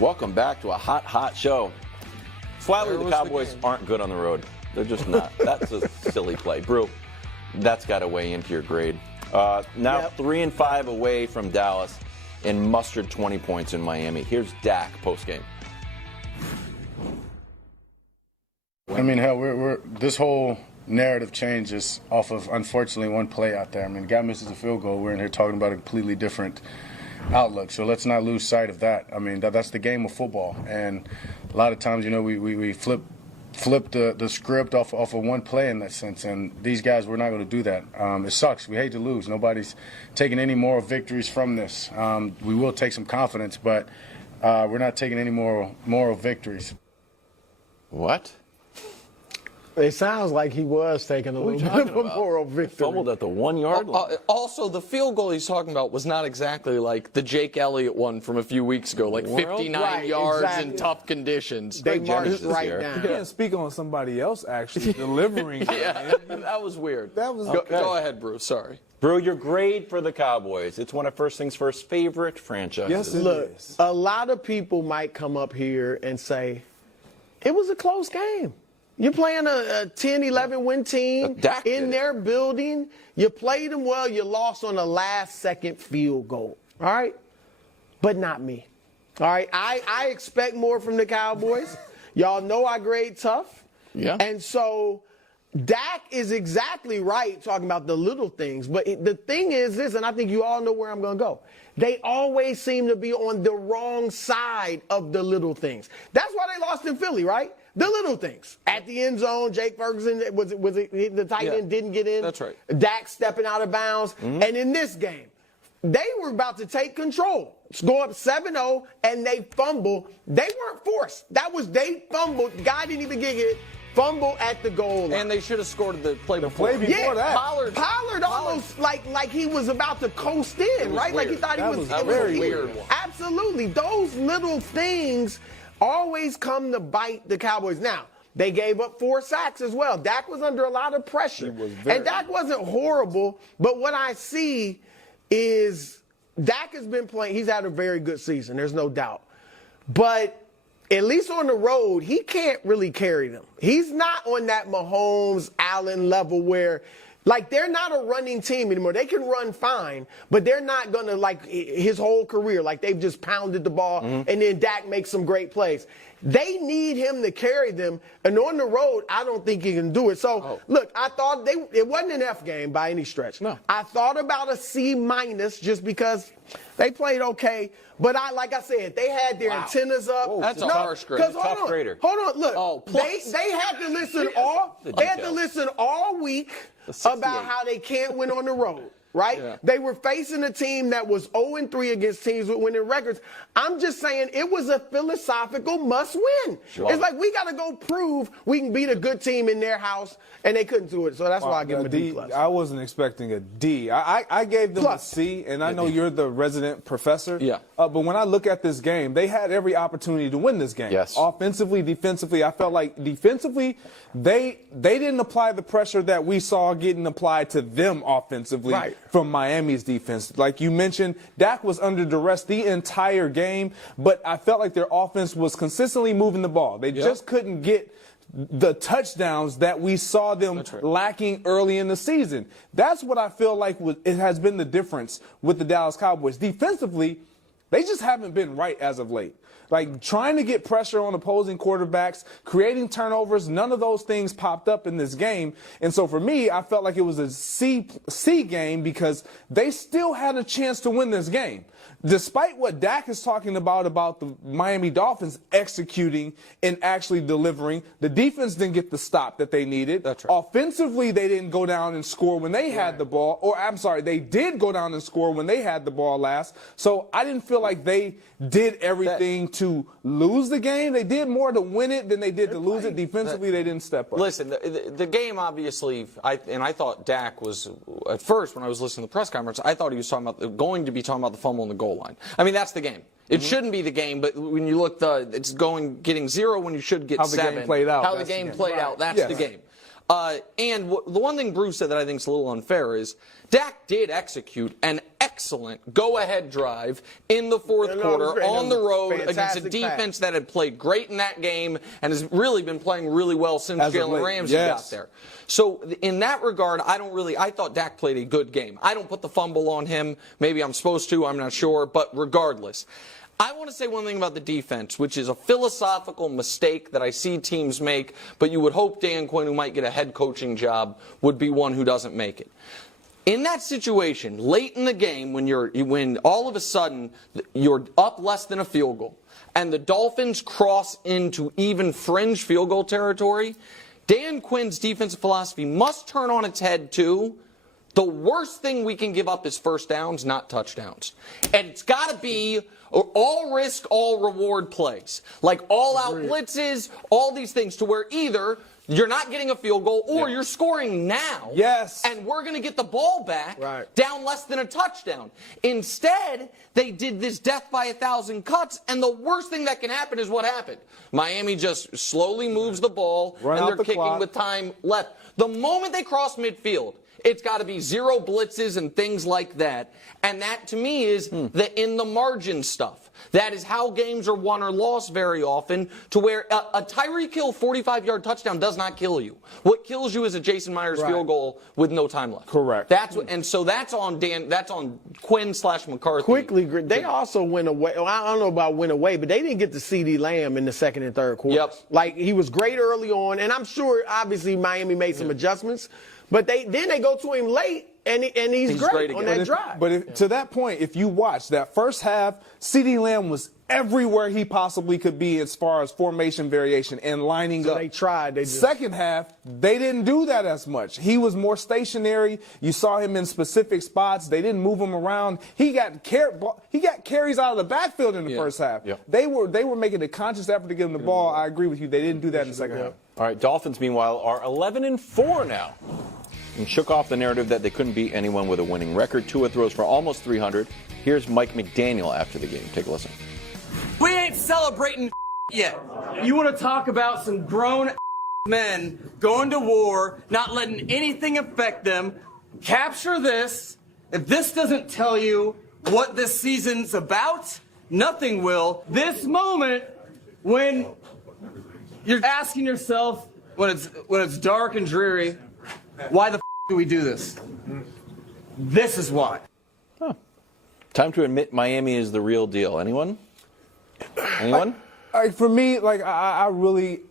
Welcome back to a hot, hot show. Flatly, the Cowboys aren't good on the road. They're just not. That's a silly play. Brew, that's got to weigh into your grade. Now 3-5 away from Dallas and mustered 20 points in Miami. Here's Dak postgame. I mean, hell, we're this whole narrative changes off of, unfortunately, one play out there. I mean, the guy misses a field goal. We're in here talking about a completely different outlook. So let's not lose sight of that. I mean, that's the game of football. And a lot of times, you know, we flip the script off of one play in that sense. And these guys, we're not going to do that. It sucks. We hate to lose. Nobody's taking any moral victories from this. We will take some confidence, but we're not taking any moral victories. What? It sounds like he was taking a little bit of a moral victory. Fumbled at the 1 yard line. Also, the field goal he's talking about was not exactly like the Jake Elliott one from a few weeks ago, like 59 yards in tough conditions. They marched right down. You can't speak on somebody else actually delivering. Yeah, that was weird. That was Go ahead, Bruce. Sorry. Brew, your grade for the Cowboys. It's one of First Things First favorite franchises. Yes, it Look, is. a lot of people might come up here and say, it was a close game. You're playing a 10-11 win team in their building. You played them well. You lost on a last-second field goal. All right? But not me. All right? I expect more from the Cowboys. Y'all know I grade tough. Yeah. And so Dak is exactly right talking about the little things. But the thing is this, and I think you all know where I'm going to go. They always seem to be on the wrong side of the little things. That's why they lost in Philly, right? The little things. At the end zone, Jake Ferguson, the tight end didn't get in. That's right. Dak stepping out of bounds. And in this game, they were about to take control. Go up 7-0, and they fumble. They weren't forced. They fumbled. The guy didn't even get hit. Fumble at the goal line. And they should have scored the play before. Yeah, Pollard almost like he was about to coast in, right? Weird. Like he thought That he was. was It was very weird. weird. Absolutely, those little things always come to bite the Cowboys. Now they gave up 4 sacks as well. Dak was under a lot of pressure, and Dak wasn't horrible. But what I see is Dak has been playing. He's had a very good season. There's no doubt, but at least on the road, he can't really carry them. He's not on that Mahomes, Allen level where, like, they're not a running team anymore. They can run fine, but they're not going to, like, his whole career, like, they've just pounded the ball, and then Dak makes some great plays. They need him to carry them, and on the road, I don't think he can do it. So, look, I thought it wasn't an F game by any stretch. No. I thought about a C- just because they played okay. But like I said, they had their antennas up. Whoa, that's a harsh grade. Tough grader. Hold on, look. They had to listen all week about how they can't win on the road. Right? Yeah. They were facing a team that was 0-3 against teams with winning records. I'm just saying it was a philosophical must-win. Sure. It's like we got to go prove we can beat a good team in their house, and they couldn't do it. So that's why I give them a D+. I wasn't expecting a D. I gave them a C, and I know you're the resident professor. Yeah. But when I look at this game, they had every opportunity to win this game. Yes. Offensively, defensively, I felt like defensively, they didn't apply the pressure that we saw getting applied to them offensively from Miami's defense. Like you mentioned, Dak was under duress the entire game, but I felt like their offense was consistently moving the ball. They just couldn't get the touchdowns that we saw them lacking early in the season. That's what I feel like it has been the difference with the Dallas Cowboys. Defensively, they just haven't been right as of late. Like trying to get pressure on opposing quarterbacks, creating turnovers, none of those things popped up in this game. And so for me, I felt like it was a C game because they still had a chance to win this game. Despite what Dak is talking about the Miami Dolphins executing and actually delivering, the defense didn't get the stop that they needed. That's right. Offensively, they didn't go down and score when they had the ball. Or, I'm sorry, they did go down and score when they had the ball last. So I didn't feel like they did everything to lose the game. They did more to win it than they did to lose it. Defensively, they didn't step up. Listen, the game obviously, I thought Dak was, at first when I was listening to the press conference, I thought he was going to be talking about the fumble in the goal line. I mean, that's the game. It shouldn't be the game, but when you look, it's getting 0 when you should get 7. How the game played out. How the game played out, that's the game. And the one thing Bruce said that I think is a little unfair is Dak did execute an excellent excellent go-ahead drive in the fourth quarter on the road against a defense that had played great in that game and has really been playing really well since Jalen Ramsey got there. So in that regard, I thought Dak played a good game. I don't put the fumble on him. Maybe I'm supposed to, I'm not sure, but regardless. I want to say one thing about the defense, which is a philosophical mistake that I see teams make, but you would hope Dan Quinn, who might get a head coaching job, would be one who doesn't make it. In that situation, late in the game, when all of a sudden you're up less than a field goal, and the Dolphins cross into even fringe field goal territory, Dan Quinn's defensive philosophy must turn on its head too. The worst thing we can give up is first downs, not touchdowns. And it's got to be all risk, all reward plays. Like all-out blitzes, all these things to where either you're not getting a field goal or you're scoring now. Yes. And we're going to get the ball back down less than a touchdown. Instead, they did this death by 1,000 cuts, and the worst thing that can happen is what happened. Miami just slowly moves the ball, and they're kicking with time left. The moment they cross midfield, it's got to be zero blitzes and things like that. And that, to me, is the in-the-margin stuff. That is how games are won or lost very often, to where a Tyreek Hill 45-yard touchdown does not kill you. What kills you is a Jason Myers field goal with no time left. Correct. And so that's on Quinn/McCarthy. Quickly, they also went away. Well, I don't know about went away, but they didn't get to CeeDee Lamb in the second and third quarters. Yep. Like, he was great early on, and I'm sure, obviously, Miami made some adjustments. But then they go to him late, and he's great on that drive. But to that point, if you watch that first half, CeeDee Lamb was everywhere he possibly could be as far as formation variation and lining up. They tried. Second half, they didn't do that as much. He was more stationary. You saw him in specific spots. They didn't move him around. He got carries out of the backfield in the first half. Yeah. They were making a conscious effort to give him the ball. I agree with you. They didn't do that in the second half. All right, Dolphins, meanwhile, are 11-4 now, and shook off the narrative that they couldn't beat anyone with a winning record. Tua throws for almost 300. Here's Mike McDaniel after the game. Take a listen. We ain't celebrating yet. You want to talk about some grown men going to war, not letting anything affect them. Capture this. If this doesn't tell you what this season's about, nothing will. This moment when you're asking yourself, when it's dark and dreary, why the do we do this? This is why. Huh. Time to admit Miami is the real deal. Anyone? For me, I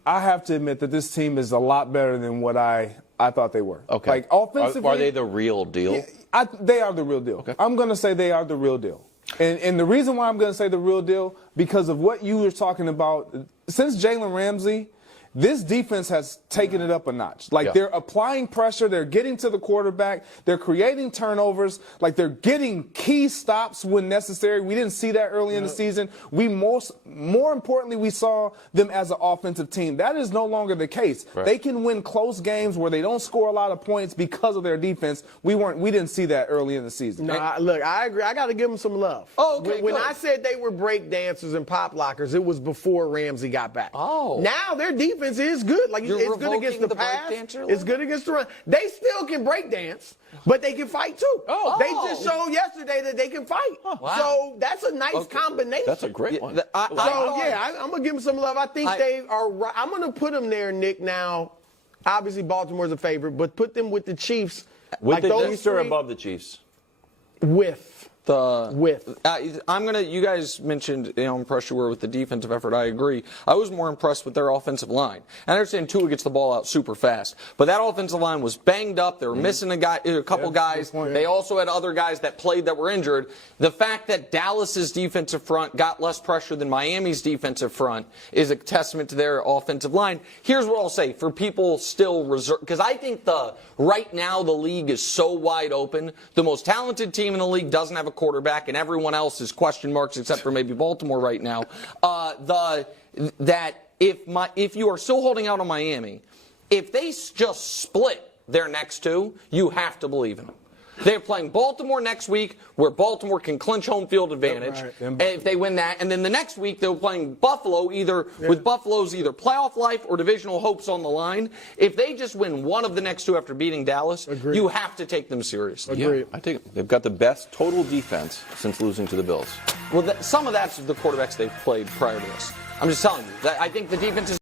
have to admit that this team is a lot better than what I thought they were. Okay. Like, offensively, are they the real deal? Yeah, they are the real deal. Okay. I'm going to say they are the real deal. And the reason why I'm going to say the real deal, because of what you were talking about, since Jalen Ramsey, this defense has taken it up a notch. Like, they're applying pressure. They're getting to the quarterback. They're creating turnovers. Like, they're getting key stops when necessary. We didn't see that early in the season. More importantly, we saw them as an offensive team. That is no longer the case. Right. They can win close games where they don't score a lot of points because of their defense. We didn't see that early in the season. No, look, I agree. I got to give them some love. Oh, okay, when I said they were break dancers and pop lockers, it was before Ramsey got back. Oh. Now their defense is good. Like, You're it's good against the pass. It's good against the run. They still can break dance, but they can fight too. They just showed yesterday that they can fight. Wow. So that's a nice combination. That's a great one. I'm going to give them some love. I think they are right. I'm going to put them there, Nick. Now, obviously Baltimore's a favorite, but put them with the Chiefs. With the Chiefs or above the Chiefs? You guys mentioned how impressed you were with the defensive effort. I agree. I was more impressed with their offensive line. I understand Tua gets the ball out super fast, but that offensive line was banged up. They were missing a couple guys. They also had other guys that played that were injured. The fact that Dallas's defensive front got less pressure than Miami's defensive front is a testament to their offensive line. Here's what I'll say for people still reserved, because I think right now the league is so wide open. The most talented team in the league doesn't have a quarterback, and everyone else is question marks except for maybe Baltimore right now. That if you are still holding out on Miami, if they just split their next two, you have to believe in them. They're playing Baltimore next week, where Baltimore can clinch home field advantage. Right. If they win that, and then the next week they're playing Buffalo, with Buffalo's either playoff life or divisional hopes on the line. If they just win one of the next two after beating Dallas, you have to take them seriously. Yeah, I think they've got the best total defense since losing to the Bills. Well, some of that's the quarterbacks they've played prior to this. I'm just telling you. I think the defense is